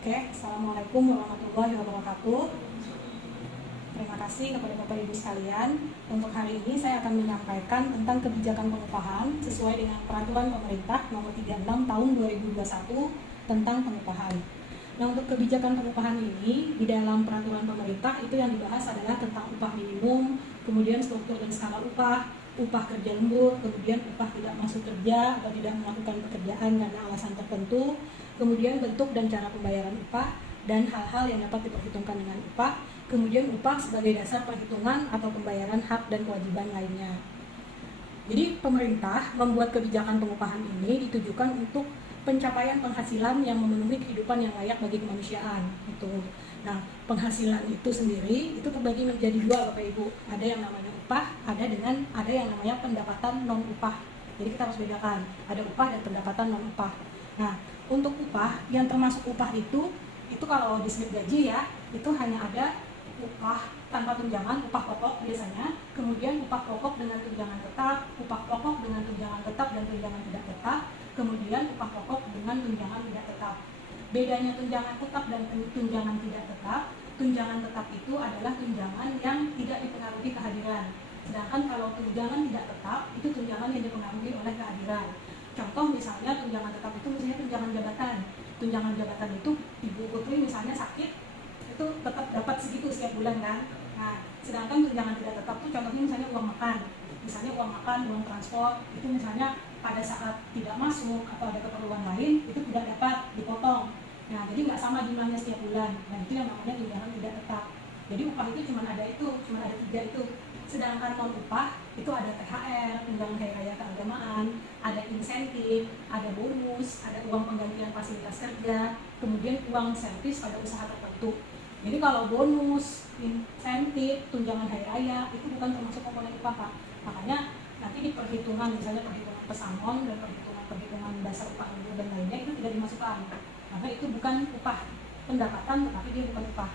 Oke, Assalamualaikum warahmatullahi wabarakatuh. Terima kasih kepada Bapak Ibu sekalian. Untuk hari ini saya akan menyampaikan tentang kebijakan pengupahan sesuai dengan Peraturan Pemerintah Nomor 36 Tahun 2021 tentang pengupahan. Nah, untuk kebijakan pengupahan ini di dalam peraturan pemerintah itu yang dibahas adalah tentang upah minimum, kemudian struktur dan skala upah, upah kerja lembur, kemudian upah tidak masuk kerja atau tidak melakukan pekerjaan karena alasan tertentu, kemudian bentuk dan cara pembayaran upah, dan hal-hal yang dapat diperhitungkan dengan upah, kemudian upah sebagai dasar perhitungan atau pembayaran hak dan kewajiban lainnya. Jadi pemerintah membuat kebijakan pengupahan ini ditujukan untuk pencapaian penghasilan yang memenuhi kehidupan yang layak bagi kemanusiaan. Itu. Nah, penghasilan itu sendiri itu terbagi menjadi dua, Bapak Ibu. Ada yang namanya upah, ada yang namanya pendapatan non upah. Jadi kita harus bedakan, ada upah dan pendapatan non upah. Nah, untuk upah yang termasuk upah itu kalau di slip gaji ya, itu hanya ada upah tanpa tunjangan, upah pokok biasanya, kemudian upah pokok dengan tunjangan tetap, upah pokok dengan tunjangan tetap dan tunjangan tidak tetap, kemudian upah pokok dengan tunjangan tidak tetap. Bedanya tunjangan tetap dan tunjangan tidak tetap, tunjangan tetap itu adalah tunjangan yang tidak dipengaruhi kehadiran. Sedangkan kalau tunjangan tidak tetap, itu tunjangan yang dipengaruhi oleh kehadiran. Contoh misalnya tunjangan tetap itu misalnya tunjangan jabatan. Tunjangan jabatan itu Ibu Putri misalnya sakit, itu tetap dapat segitu setiap bulan kan. Nah, sedangkan tunjangan tidak tetap itu contohnya misalnya uang makan. Misalnya uang makan, uang transport, itu misalnya pada saat tidak masuk atau ada keperluan lain, itu tidak dapat dipotong. Nah, jadi nggak sama jumlahnya setiap bulan. Nah, itu yang namanya tunjangan tidak tetap. Jadi upah itu cuma ada 3 itu. Sedangkan non upah itu ada THR, tunjangan hari raya keagamaan, ada insentif, ada bonus, ada uang penggantian fasilitas kerja, kemudian uang servis pada usaha tertentu. Jadi kalau bonus, insentif, tunjangan hari raya itu bukan termasuk komponen upah, Pak. Makanya nanti di perhitungan, misalnya perhitungan pesangon dan perhitungan dasar upah lembur dan lainnya itu tidak dimasukkan, karena itu bukan upah pendapatan, tetapi dia bukan upah.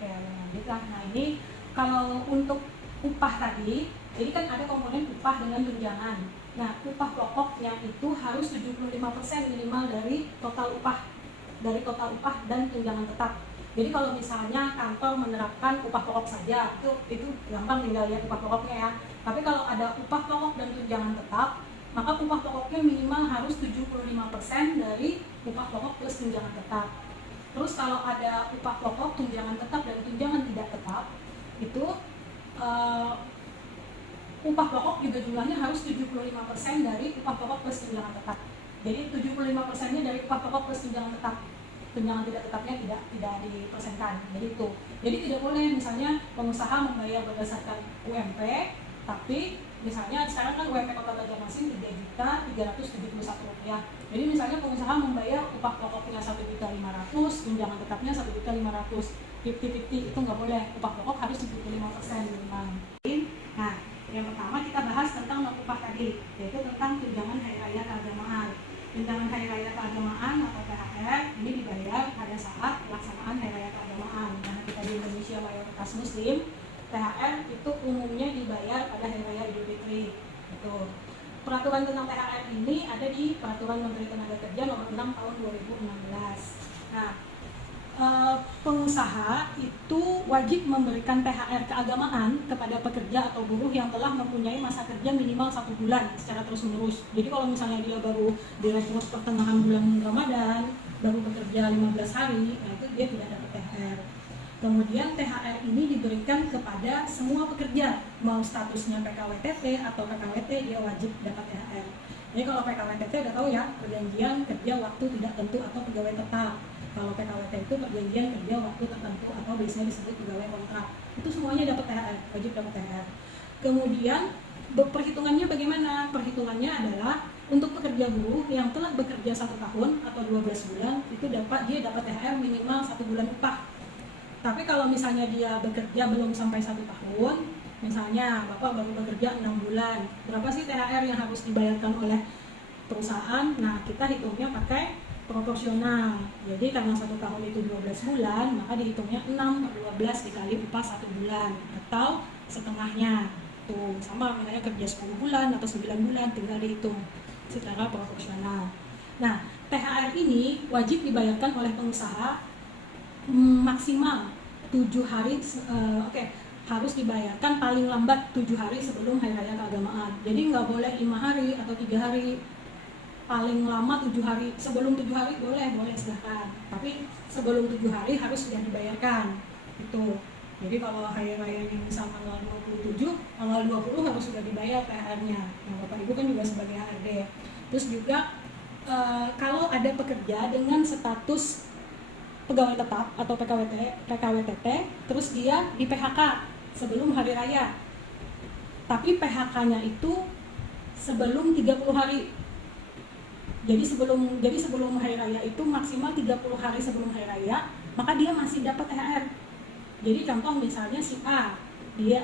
Oke, lanjut lah. Nah, ini kalau untuk upah tadi, jadi kan ada komponen upah dengan tunjangan. Nah, upah pokoknya itu harus 75% minimal dari total upah dan tunjangan tetap. Jadi kalau misalnya kantor menerapkan upah pokok saja, itu gampang tinggal lihat upah pokoknya ya. Tapi kalau ada upah pokok dan tunjangan tetap, maka upah pokoknya minimal harus 75% dari upah pokok plus tunjangan tetap. Terus kalau ada upah pokok, tunjangan tetap dan tunjangan tidak tetap, itu upah pokok juga jumlahnya harus 75% dari upah pokok plus tunjangan tetap. Jadi 75%-nya dari upah pokok plus tunjangan tetap. Tunjangan tidak tetapnya tidak dipersenkan. Jadi itu. Jadi tidak boleh misalnya pengusaha membayar berdasarkan UMP, tapi misalnya sekarang kan UMP Kota Banjarmasin Rp3.371. Jadi misalnya pengusaha membayar upah pokoknya Rp1.500.000, tunjangan tetapnya Rp1.500.000. 50-50 itu nggak boleh. Upah pokok harus 75% minimal. Nah, yang pertama kita bahas tentang non upah tadi, yaitu tentang tunjangan hari raya keagamaan. Tunjangan hari raya keagamaan atau THR ini dibayar pada saat pelaksanaan hari raya keagamaan. Karena kita di Indonesia mayoritas Muslim, THR itu umumnya dibayar pada hari raya Idul Fitri. Itu. Peraturan tentang THR ini ada di Peraturan Menteri Tenaga Kerja Nomor 6 Tahun 2016. Nah, pengusaha itu wajib memberikan THR keagamaan kepada pekerja atau buruh yang telah mempunyai masa kerja minimal 1 bulan secara terus-menerus. Jadi kalau misalnya dia baru direkrut pertengahan bulan Ramadan, baru bekerja 15 hari, nah itu dia tidak dapat THR. Kemudian THR ini diberikan kepada semua pekerja, mau statusnya PKWTT atau PKWT, dia wajib dapat THR. Jadi kalau PKWTT udah tahu ya, perjanjian kerja waktu tidak tentu atau pegawai tetap. Kalau PKWT itu perjanjian kerja waktu tertentu atau biasanya disebut pegawai kontrak. Itu semuanya dapat THR, wajib dapat THR. Kemudian perhitungannya bagaimana? Perhitungannya adalah untuk pekerja buruh yang telah bekerja 1 tahun atau 12 bulan itu dia dapat THR minimal 1 bulan upah. Tapi kalau misalnya dia bekerja belum sampai 1 tahun, misalnya Bapak baru bekerja 6 bulan, berapa sih THR yang harus dibayarkan oleh perusahaan? Nah, kita hitungnya pakai proporsional. Jadi karena 1 tahun itu 12 bulan, maka dihitungnya 6/12 dikali upah 1 bulan atau setengahnya. Tuh, sama misalnya kerja 10 bulan atau 9 bulan, tinggal dihitung secara proporsional. Nah, THR ini wajib dibayarkan oleh pengusaha maksimal 7 hari, harus dibayarkan paling lambat 7 hari sebelum Hari Raya Keagamaan. Jadi nggak boleh 5 hari atau 3 hari, paling lama 7 hari. Sebelum 7 hari boleh silahkan, tapi sebelum 7 hari harus sudah dibayarkan. Itu. Jadi kalau Hari Raya yang misal tanggal 27, tanggal 20 harus sudah dibayar THR-nya. Nah, Bapak Ibu kan juga sebagai HRD. Terus juga kalau ada pekerja dengan status pegawai tetap atau PKWTT, terus dia di PHK sebelum hari raya, tapi PHK-nya itu sebelum 30 hari. Jadi sebelum hari raya itu maksimal 30 hari sebelum hari raya, maka dia masih dapat THR. Jadi contoh misalnya si A, dia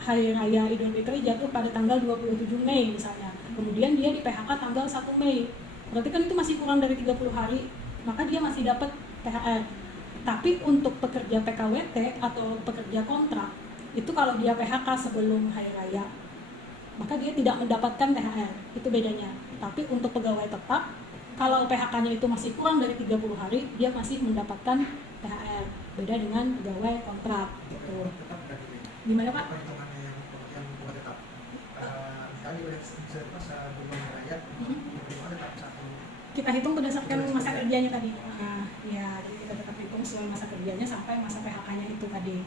hari raya Idul Fitri jatuh pada tanggal 27 Mei misalnya. Kemudian dia di PHK tanggal 1 Mei. Berarti kan itu masih kurang dari 30 hari, maka dia masih dapat THR. Tapi untuk pekerja PKWT atau pekerja kontrak, itu kalau dia PHK sebelum hari raya, maka dia tidak mendapatkan THR. Itu bedanya. Tapi untuk pegawai tetap, kalau PHK-nya itu masih kurang dari 30 hari, dia masih mendapatkan THR. Beda dengan pegawai kontrak. Gitu. Gimana Pak? Perhitungannya yang pegawai tetap. Misalnya boleh sebelum hari raya, tetap satu. Kita hitung berdasarkan masa kerjanya tadi. Nah, ya, jadi kita tetap hitung sesuai masa kerjanya sampai masa PHK-nya itu tadi.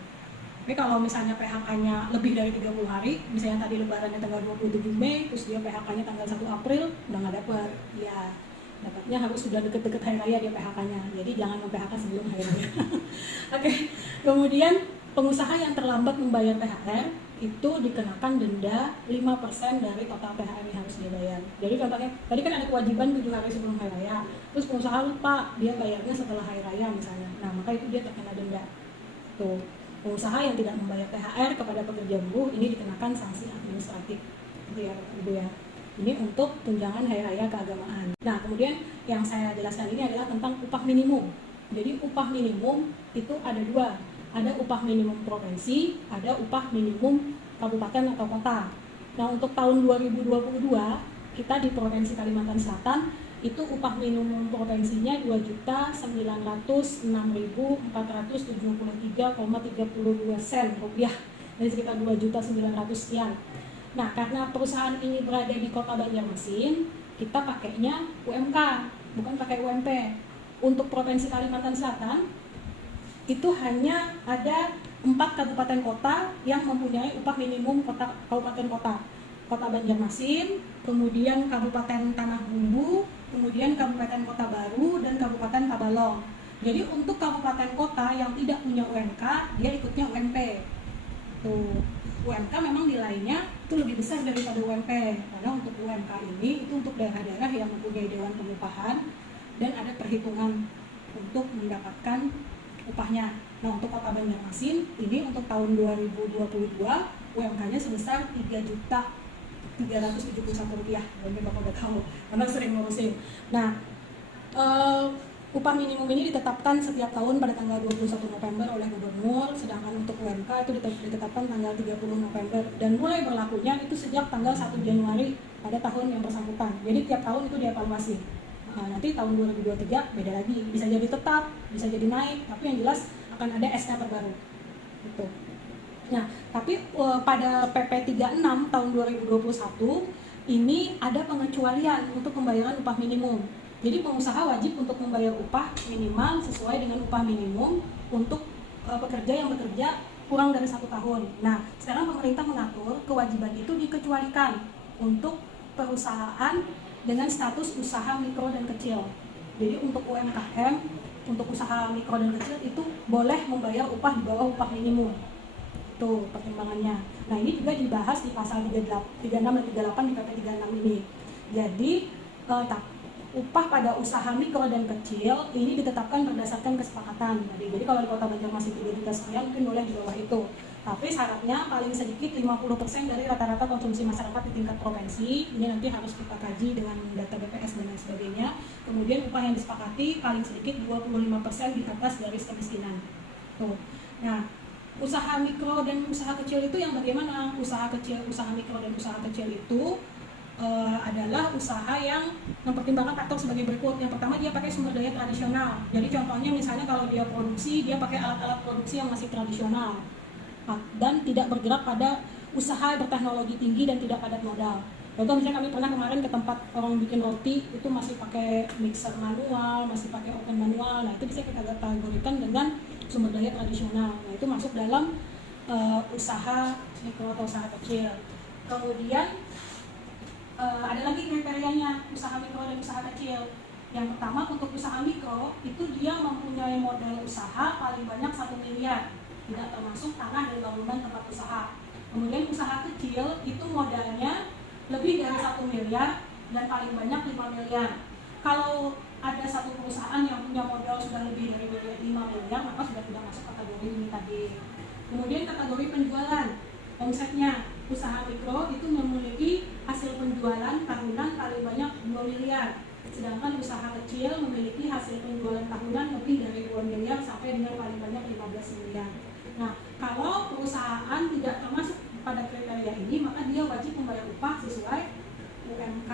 Tapi kalau misalnya PHK-nya lebih dari 30 hari, misalnya tadi lebarannya tanggal 27 Mei, terus dia PHK-nya tanggal 1 April, udah nggak dapat. Ya, dapatnya harus sudah deket-deket hari raya dia PHK-nya. Jadi jangan memphk sebelum hari raya. Oke. Kemudian pengusaha yang terlambat membayar THR itu dikenakan denda 5% dari total THR yang harus dia bayar. Jadi contohnya, tadi kan ada kewajiban 7 hari sebelum hari raya, terus pengusaha lupa, dia bayarnya setelah hari raya misalnya. Nah, maka itu dia terkena denda. Tuh, pengusaha yang tidak membayar THR kepada pekerja buruh ini dikenakan sanksi administratif. Itu ya, Ibu ya. Ini untuk tunjangan hari raya keagamaan. Nah, kemudian yang saya jelaskan ini adalah tentang upah minimum. Jadi upah minimum itu ada dua. Ada upah minimum provinsi, ada upah minimum kabupaten atau kota. Nah, untuk tahun 2022, kita di Provinsi Kalimantan Selatan, itu upah minimum provinsinya 2.906.473,32 sen rupiah. Jadi sekitar 2.900.000 sekian. Nah, karena perusahaan ini berada di kota Banjarmasin, kita pakainya UMK, bukan pakai UMP. Untuk Provinsi Kalimantan Selatan, itu hanya ada 4 kabupaten kota yang mempunyai upah minimum kabupaten kota. Kota Banjarmasin, kemudian Kabupaten Tanah Bumbu, kemudian Kabupaten Kota Baru, dan Kabupaten Tabalong. Jadi untuk kabupaten kota yang tidak punya UMK, dia ikutnya UMP. Tuh, UMK memang nilainya itu lebih besar daripada UMP. Karena untuk UMK ini itu untuk daerah-daerah yang mempunyai dewan pengupahan dan ada perhitungan untuk mendapatkan upahnya. Nah, untuk Kota Banjarmasin ini untuk tahun 2022 UMK-nya sebesar Rp3.371. Mungkin Bapak udah tahu karena sering ngurusin. Nah, upah minimum ini ditetapkan setiap tahun pada tanggal 21 November oleh gubernur, sedangkan untuk UMK itu ditetapkan tanggal 30 November dan mulai berlakunya itu sejak tanggal 1 Januari pada tahun yang bersangkutan. Jadi tiap tahun itu dievaluasi. Nah, nanti tahun 2023 beda lagi, bisa jadi tetap, bisa jadi naik, tapi yang jelas akan ada SK terbaru. Gitu. Nah, tapi pada PP 36 tahun 2021 ini ada pengecualian untuk pembayaran upah minimum. Jadi pengusaha wajib untuk membayar upah minimal sesuai dengan upah minimum untuk pekerja yang bekerja kurang dari 1 tahun. Nah, sekarang pemerintah mengatur kewajiban itu dikecualikan untuk perusahaan dengan status usaha mikro dan kecil. Jadi untuk UMKM, untuk usaha mikro dan kecil itu boleh membayar upah di bawah upah minimum. Itu pertimbangannya. Nah, ini juga dibahas di pasal 36 dan 38 di PP 36 ini. Jadi upah pada usaha mikro dan kecil ini ditetapkan berdasarkan kesepakatan. Jadi kalau di Kota Banjarmasin 3 juta sekian mungkin boleh di bawah itu. Tapi syaratnya paling sedikit 50% dari rata-rata konsumsi masyarakat di tingkat provinsi. Ini nanti harus kita kaji dengan data BPS dan lain sebagainya. Kemudian upah yang disepakati paling sedikit 25% di atas garis kemiskinan. Tuh. Nah, usaha mikro dan usaha kecil itu yang bagaimana? Usaha kecil, usaha mikro dan usaha kecil itu adalah usaha yang mempertimbangkan faktor sebagai berikut. Yang pertama, dia pakai sumber daya tradisional. Jadi contohnya misalnya kalau dia produksi, dia pakai alat-alat produksi yang masih tradisional dan tidak bergerak pada usaha berteknologi tinggi dan tidak padat modal. Contoh misalnya kami pernah kemarin ke tempat orang bikin roti, itu masih pakai mixer manual, masih pakai oven manual. Nah itu bisa kita kategorikan dengan sumber daya tradisional. Nah itu masuk dalam usaha mikro atau usaha kecil. Kemudian ada lagi kriterianya usaha mikro dan usaha kecil. Yang pertama, untuk usaha mikro itu dia mempunyai modal usaha paling banyak 1 miliar, tidak termasuk tanah dan bangunan tempat usaha. Kemudian usaha kecil itu modalnya lebih dari 1 miliar dan paling banyak 5 miliar. Kalau ada satu perusahaan yang punya modal sudah lebih dari 5 miliar, maka sudah tidak masuk kategori ini tadi. Kemudian kategori penjualan, omsetnya. Usaha mikro itu memiliki hasil penjualan tahunan paling banyak 2 miliar. Sedangkan usaha kecil memiliki hasil penjualan tahunan lebih dari 2 miliar sampai dengan paling banyak 15 miliar. Nah, kalau perusahaan tidak termasuk pada kriteria ini, maka dia wajib membayar upah sesuai UMK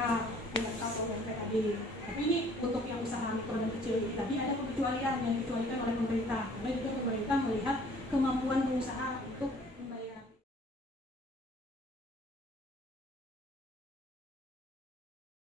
atau UMP tadi. Tapi ini untuk yang usaha mikro dan kecil ini tadi ada pengecualian yang dikecualikan oleh pemerintah. Karena juga pemerintah melihat kemampuan pengusaha